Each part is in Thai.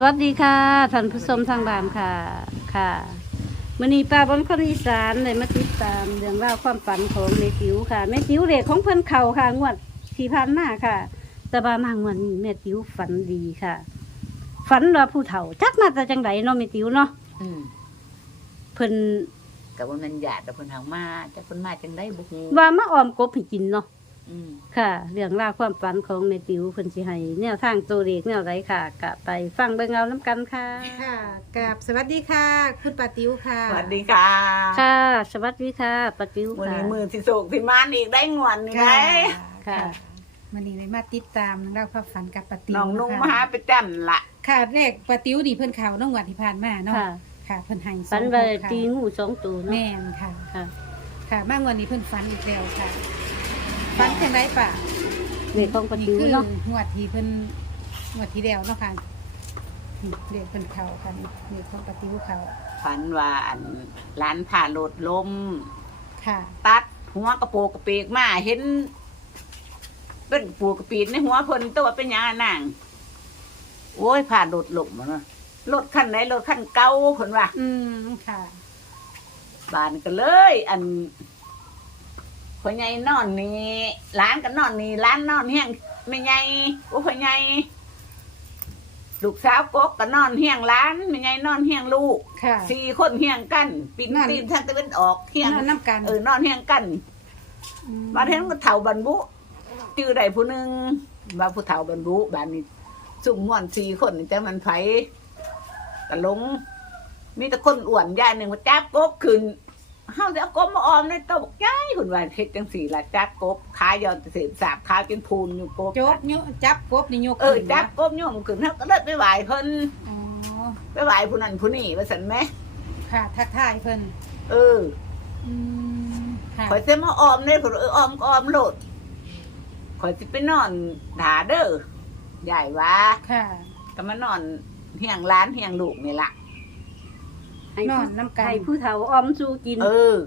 วัสดีค่ะท่านผู้ชมทางบ้านค่ะค่ะมื้อนี้ป้าบนคนอีสานเลยมาติดตามเรื่องราวความฝันของแม่ติ๋วค่ะแม่ติ๋วเด็กของเพิ่นเขาค่ะงวดที่ผ่านมาค่ะ แต่ว่ามางวดนี้แม่ติ๋วฝันดีค่ะ ฝันว่าผู้เฒ่าจักมาแต่จังไดเนาะแม่ติ๋วเนาะอืมเพิ่นกับว่ามันญาติแต่เพิ่นทางมาแต่เพิ่นมาจังได้บ่ฮู้ว่ามาออมกบให้กินเนาะอืมค่ะ เรื่องราวความฝันของแม่ติ๋วเพิ่นสิให้แนวทางตัวเลขแนวใดค่ะกะไปฟังเบิ่งเอาน้ำกันค่ะค่ะกับสวัสดีค่ะ คุณป้าติ๋วค่ะสวัสดีค่ะค่ะ สวัสดีค่ะป้าติ๋วมื้อค่ะนี้มือสิโศกสิมานอีกได้งวนนี่ค่ะได้ค่ะวันนี้เลยมาติดตามเรื่องความฝันกับป้าติ๋วน้องนุ่งค่ะมาหาไปจันละค่ะเลขป้าติ๋วนี่เพิ่นข่าวน้องหวัดที่ผ่านมาเนาะค่ะค่ะเพิ่นให้ฝันว่าค่ะตีงูสองตัวเนาะแม่นค่ะค่ะค่ะมางวันนี้เพิ่นฝันอีกแล้วค่ะฝันจังไดป่ะเด็กของปนี่ฏิวคือเนาะงวดที่เพิ่นงวดที่แล้วเนาะค่ะนี่เลขเพิ่นเข้าค่ะนี่เลขของป้าติ๋วเข้าฝันว่าอันร้านผ่ารถล้มค่ะตัดหัวกระโปรงกระเปกมาเห็น เป็นกระปูกระปีดในหัวเพิ่นตัวเป็นหยังอะนางโอ้ยผ่ารถล้มอะเนาะรถคันไหนรถคันเก่าเพิ่นว่าอืมค่ะบ้านก็เลย อันพ่อใหญ่นอนนี่ร้านก็นอนนี่ร้านนอนเฮียงไม่ใหญ่โอ้พ่อใหญ่ลูกสาวกกก็นอนเฮียงร้านไม่ใหญ่นอนเฮียงลูกค่ะ 4 คนเฮียงกันปีนนั่นตีนทางตะวันออกเฮียงนอนน้ำกันนอนเฮียงกันมมาเห็นก็เฒ่าบรรบุจื้อได้ผู้หนึงว่าผู้เฒ่าบรรบุบ้านนี้สุ่มม่วน4 คนนี่แต่มันไผก็หลงมีแต่คนอ้วนยายหนึงมาจับกบขึ้น เฮาจะเอากบมาออมในโต๊ะบอกยายคุณว่าเฮ็ดจังสี่ล่ะจับกบขายอนเสพสาบขาจนพูนอยู่กบโจ๊กยุจับกบนี่ยกจับกบโยมขึ้นเฮาก็เลยไปไหว้เพิ่นอ๋อไปไหว้ผู้นั้นผู้นี้ว่าซั่นแหมค่ะทักทายเพิ่นเอออืมค่ะข่อยสิมาออมเด้เพิ่นออมก็ออมโลดข่อยสิไปนอนหาเด้อยายว่าค่ะก็มานอนเฮียงร้านเฮียงลูกนี่ล่ะให้นอผู้นน้ำกันให้ผู้เฒ่าออมสู่กินเออน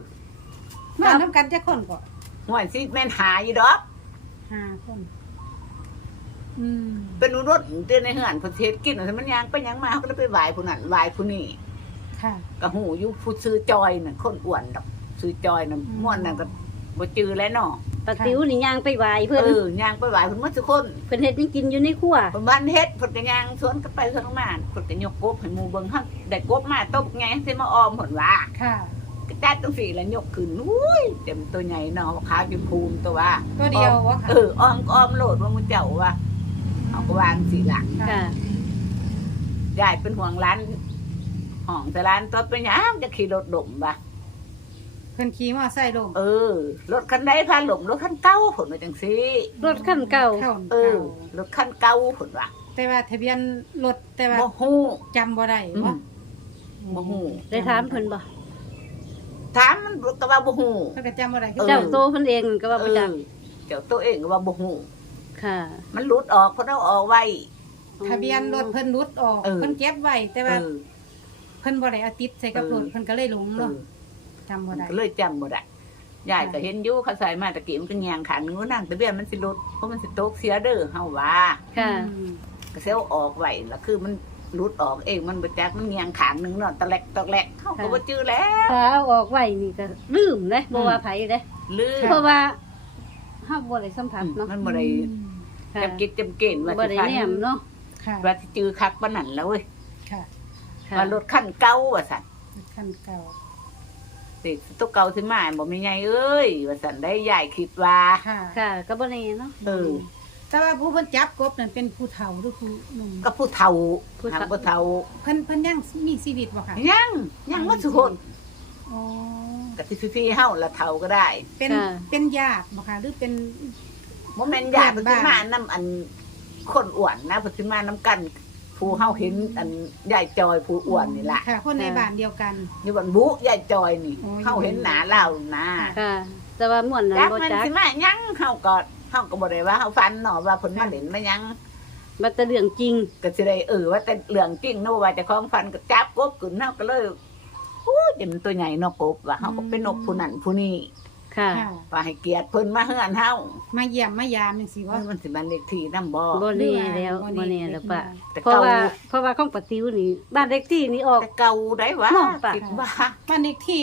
อนน้ำกันจะคนก่อนห่วยสิแม่นหาอยู่ดอก 5 คนอืมเป็นรถเตือนในเฮือนเพิ่นเฮ็ดกินว่าซั่นมันยังไปยังมาเฮาก็เลยไปไหว้ผู้นั้นไหว้ผู้นี้ค่ะก็หูอยู่ผู้ซื้อจอยน่ะคนอ้วนดอกซื้อจอยน่ะอืมม่วนนั่นก็บ่จือแล้วเนาะปฏิวนี่ย่างไปไหวเพิ่นย่างไปไหวเพิ่นหมดทุกคนเพิ่นเฮ็ดให้กินอยู่ในครัวเพิ่นบ้านเฮ็ดเพิ่นก็ย่างสวนกันไปสวนกันมาเพิ่นก็ยกกบให้หมู่เบิ่งฮั่นได้กบมาตบไงสิมาออมเพิ่นว่าค่ะก็จัดจังซี่แล้วยกขึ้นอุ้ยเต็มตัวใหญ่เนาะขาวอยู่ภูมิตัวว่าตัวเดียววะค่ะออมก็ออมโลดว่ามึงเจ้าว่าเอาก็วางสิล่ะค่ะยายเป็นห่วงร้านห้องแต่ร้านตัวเป็นหยังจะขี่รถดมบ่ะเพิ่นขี่มอไซค์ลงรถคันใดพาหลมรถคันเก่าผลว่าจังซี่รถคันเก่าเข้าเออ รถคันเก่าผลว่าแต่ว่าทะเบียนรถแต่ว่าบ่ฮู้จำบ่ได้อืมวะบ่ฮู้ได้ถามเพิ่นบ่ถามมันก็ว่าบ่ฮู้เพิ่นก็จำบ่ได้คือเจ้าโตเพิ่นเองก็ว่าบ่จักเจ้าตัวเองก็ว่าบ่ฮู้ค่ะมันหลุดออกเพิ่นเอาออกไว้ทะเบียนรถเพิ่นรุดออกเออเพิ่นเก็บไว้แต่เอว่าอเพิ่นบ่ได้เอาติดใส่กับรถเพิ่นก็เลยหลงเอเนาะอจำบ่มันได้ก็เลยจำบ่ได้ยายก็เห็นอยู่เขาใส่มาตะกี้มันก็แยงขันงูนั่งทะเบียนมันสิหลุดเพราะมันสิตกเสียเด้อเฮาว่าค่ะอืมก็เซลออกไว้แล้วคือมันหลุดออกเองมันบ่จักมันแยงขางหนึงเนาะตะแลกตะแลกเฮาก็บ่จื้อแล้วถ้าเอาออกไว้นี่ก็ลืมเด้บ่ว่าไผเด้ลืมเพราะว่าเฮาบ่ได้สัมผัสเนาะมันบ่ได้ค่ะจำกิจจำเกณฑ์ว่าบ่ได้แนมเนาะค่ะว่าสิจื้อคักปานนั้นแล้วเว้ยค่ะค่ะว่ารถคันเก่าว่าซั่นคันเก่าติตัวเก่าสิมาบ่แม่ใหญ่เอ้ยว่าซั่นได้ยายคิดว่าค่ะค่ะก็บ่แน่เนาะเออแต่ว่าผู้เพิ่นจับกบนั่นเป็นผู้เฒ่าหรือผู้หนุ่มก็ผู้เฒ่าหางผู้เฒ่าเพิ่นยังมีชีวิตบ่ค่ะยังบ่สุคนอ๋อก็สิพี่ๆเฮาละเฒ่าก็ได้เป็นญาติบ่ค่ะหรือเป็นบ่แม่นญาติเพิ่นสิมานํอันคนอ้วนนะเพิ่นสิมานํกัน ผู้เฮาเห็นอันยายจอยผู้อ้วนนี่ล่ะค่ะ คนในบ้านเดียวกันอยู่บ้านบุยายจอยนี่อ๋อเฮาเห็นหน้าเล่านะค่ะ แต่ว่าม่วนนั้นจักบ่มันจักสิมาหยังเฮาก็บ่ได้ว่าเฮาฝันเนาะว่าเพิ่นมาเล่นมาหยังบัดแต่เรื่องจริงก็สิได้ว่าแต่เรื่องจริงเนาะว่าเจ้าของฝันก็จับกบขึ้นเฮาก็เลยโอ้ยมันตัวใหญ่เนาะกบว่าเฮาก็เป็นนกผู้นั้นผู้นี้ค่ะค่ะว่าให้เกียรติเพิ่นมาเฮือนเฮามาเยี่ยมมายามจังซี่บ่มันสิบ้านเลขที่นำบ่บ่แน่แล้วบ่บ่แน่แน่แล้วป้าแต่เพราะเก่าว่าเพราะว่าของป้าติ๋วนี่บ้านเลขที่นี่ออกแต่เก่าได้วะเนาะปะคิดว่าบ้านเลขที่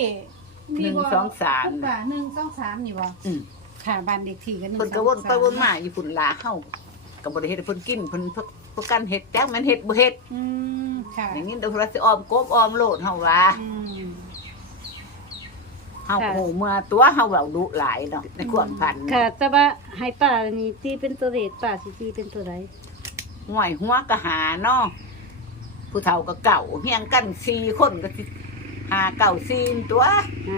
1 2 3 คุณป้า123นี่บ่อืมค่ะบ้านเลขที่ก็1 เพิ่นก็วนไปวนมาอยู่พุ่นลาเฮาก็บ่ได้เฮ็ดให้เพิ่นกินเพิ่นเพิ่นกันเฮ็ดจักแม่นเฮ็ดบ่เฮ็ดอืมค่ะอย่างนี้เดี๋ยวเราสิออมกบออมโลดเฮาว่าอืมเฮาโหเมื่อตัวเฮาเว้าดุหลายเนาะในความพันค่ะ แต่ว่าให้ป้านี่ตีเป็นตัวเลขป้าสิตีเป็นตัวใดห่วยหัวก็หาเนาะผู้เฒ่าก็เก่าเฮียงกัน4คนก็สิหาเก่า4ตัว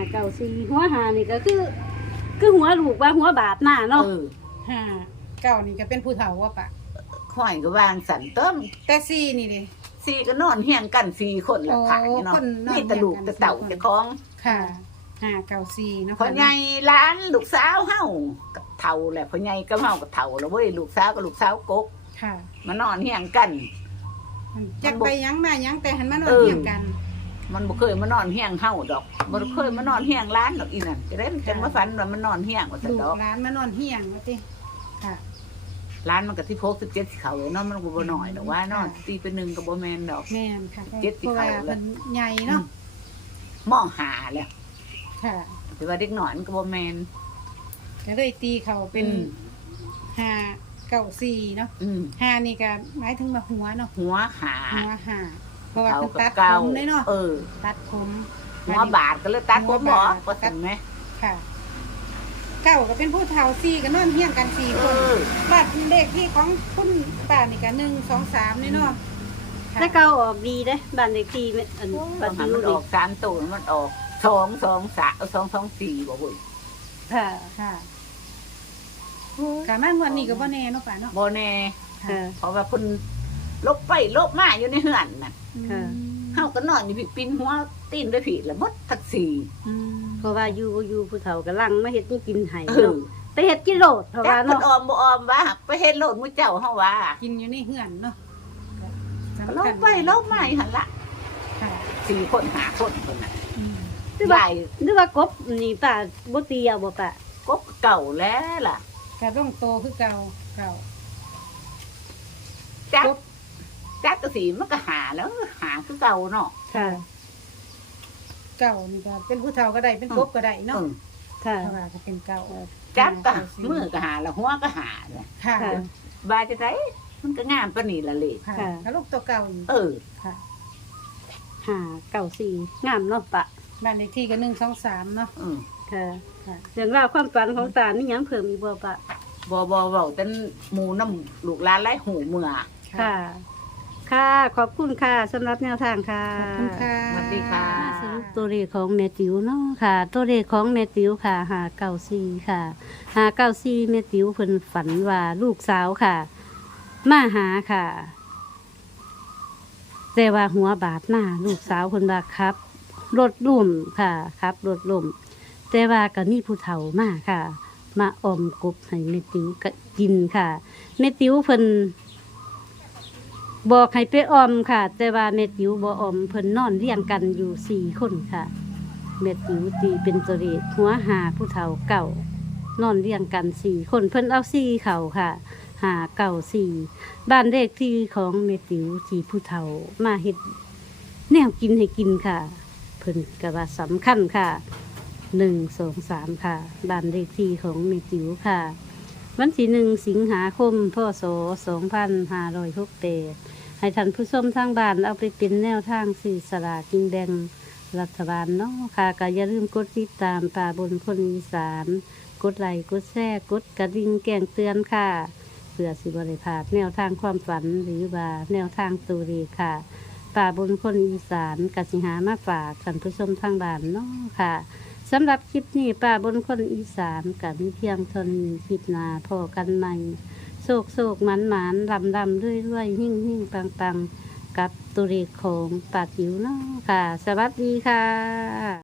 594หัวหานี่ก็คือหัวลูกว่าหัวบาทหน้าเนาะห้าเก้านี่ก็เป็นผู้เฒ่าว่าปะข่อยก็วางสันเติมแต่สี่นี่ดิ 4ก็นอนเฮียงกัน4คนละผายเนาะคนนอนมีแต่ลูกแต่เต่าแต่ของค่ะห้าเก้าสี่เนาะพ่อใหญ่หลานลูกสาวเฮาก็เฒ่าแหละพ่อใหญ่ก็เฮาก็เฒ่าแล้วเว้ยลูกสาวก็ลูกสาวกกค่ะมานอนเฮียงกันจักไปหยังมาหยังแต่หันมานอนเออเทียงกันมันบ่เคยมานอนเฮียงเฮาดอกบ่เคยมานอนเฮียงร้านดอกอีนั่นจะได้จังมาฝันว่ามันนอนเฮียงว่าซั่นลูกดอกหลานมานอนเฮียงว่าติค่ะร้านมันก็ที่67สิเขาเนาะมันก็บ่น้อยดอกว่านอนตีเป็นหนึ่งก็บ่แม่นดอกแม่นค่ะเจ็ดสิเพราะว่าเข้าแล้วเพิ่นใหญ่เนาะมองหาแล้วค่ะแต่ว่าเด็กน้อยมันก็บ่แม่นก็เลยตีเขาเป็นอืมห้าเก้าสี่เนาะอืมห้านี่ก็หมายถึงว่าหัวเนาะหัวหาหัวห้าเพราะว่าเขาเพิ่นก็ตัดเก่าผมได้เนาะเออตัดผมหัวบาดก็เลยตัดผมบ่ว่าซั่นไหมค่ะเก้าก็เป็นผู้เฒ่าสี่ก็นอนเฮียงกันสี่เอคนอบัตรเลขที่ของคุณป้านี่ก็1 2 3นี่เนาะค่ะแต่เก่าออกดีเด้บ้านเลขที่แม่อันป้าบางติ๋วมันอนี่อก3ตัวมันออก2 2 3 2 2 4บ่เว้ยค่ะค่ะกะมางวดนี้ก็บ่แน่เนาะป้าเนาะบ่แน่ค่ะเพราะว่าเพิ่นลบไปลบมาอยู่ในเฮือนน่ะค่ะเฮาก็นอนอยู่พี่ปิ้นหัวตีนด้วยผีละหมดทักสี่อืมเพราะว่าอยู่บ่อยู่ผู้เฒ่าก็ลังมาเฮ็ดนี่กินให้เอเนาะอไปเฮ็ดกิโลดเพราะจัว่ากเพิ่นเนาะออมบ่ออมว่าไปเฮ็ดโลดมื้อเจ้าเฮาว่ากินอยู่ในเฮือนเนาะลบไปลบมาอยู่หั่นละค่ะ 4คน5คนเพิ่นน่ะอืมหรือใหว่าญ่หรือว่ากบนี่ป้าบ่ตีเอาบ่ป้ากบเก่าแล้วล่ะก็ต้องโตคือเก่าเก่าจักกบจักก็สิมันก็หาแล้วหาคือเก่าเนาะค่ะเก่านี่ก็เป็นผู้เฒ่าก็ได้เป็นกบก็ได้เอเนาะอค่ะเพราะว่าก็เป็นเก่าจักก็ 5 มือก็หาแล้วหัวก็หาเลยค่ะค่ะบาดจะไดมันก็งามปานนี้ล่ะเลขค่ะค่ะแล้วลูกตัวเก่าอยู่เออค่ะ 594งามเนาะป้าบ้านเลขที่ก็1 2 3เนาะเออค่ะค่ะเรื่องราวความฝันของตามีหยังเพิ่มอีกบ่ป้าบ่เว้าแต่หมู่น้ำลูกหลานหลายหูเมื่อค่ะ ค่ะ ขอบคุณค่ะสำหรับแนวทางค่ะขอบคุณค่ะสวัสดีค่ะสรุปตัวเลขของแม่ติ๋วเนาะค่ะ ตัวเลขของแม่ติ๋วค่ะ594ค่ะ594แม่ติ๋วเพิ่นฝันว่าลูกสาวค่ะ มาหาค่ะ แต่ว่าหัวบาดหน้าลูกสาวเพิ่นว่าครับรถลุ่มค่ะครับรถลุ่มแต่ว่าก็มีผู้เฒ่ามาค่ะ มาอมกบให้แม่ติ๋วก็กินค่ะแม่ติ๋วเพิ่นบอกให้ไปออมค่ะ แต่ว่าแม่ติ๋วบ่ออมเพิ่นนอนเรียงกันอยู่4คนค่ะแม่ติ๋วตีเป็นตัวเลขหัวหาผู้เฒ่าเก่านอนเรียงกัน4คนเพิ่นเอา4เข่าค่ะ594บ้านเลขที่ของแม่ติ๋วที่ผู้เฒ่ามาเฮ็ดแนวกินให้กินค่ะ เพิ่นก็ว่าสำคัญค่ะ1 2 3ค่ะบ้านเลขที่ของแม่ติ๋วค่ะ วันที่1 สิงหาคมพศ2568ให้ท่านผู้ชมทางบ้านเอาไปเป็นแนวทางสื่อสลากกินแบ่งรัฐบาลเนาะค่ะก็อย่าลืมกดติดตามป่าบนคนอีสานกดไลค์กดแชร์กดกระดิ่งแจ้งเตือนค่ะเพื่อสิบริพลาดแนวทางความฝันหรือว่าแนวทางตัวเลขค่ะ ป่าบนคนอีสานกสิหามาฝากท่านผู้ชมทางบ้านเนาะค่ะสำหรับคลิปนี้ป่าบนคนอีสานกับมิเพียงเทานนี้คลิปหนาพอกันใหม่โศกโศกหมันหมันรำรำเรื่อยเรื่อยหิ่งหิ่งปังปังกับตัวเลขของป่าติ๋วเนาะค่ะ สวัสดีค่ะ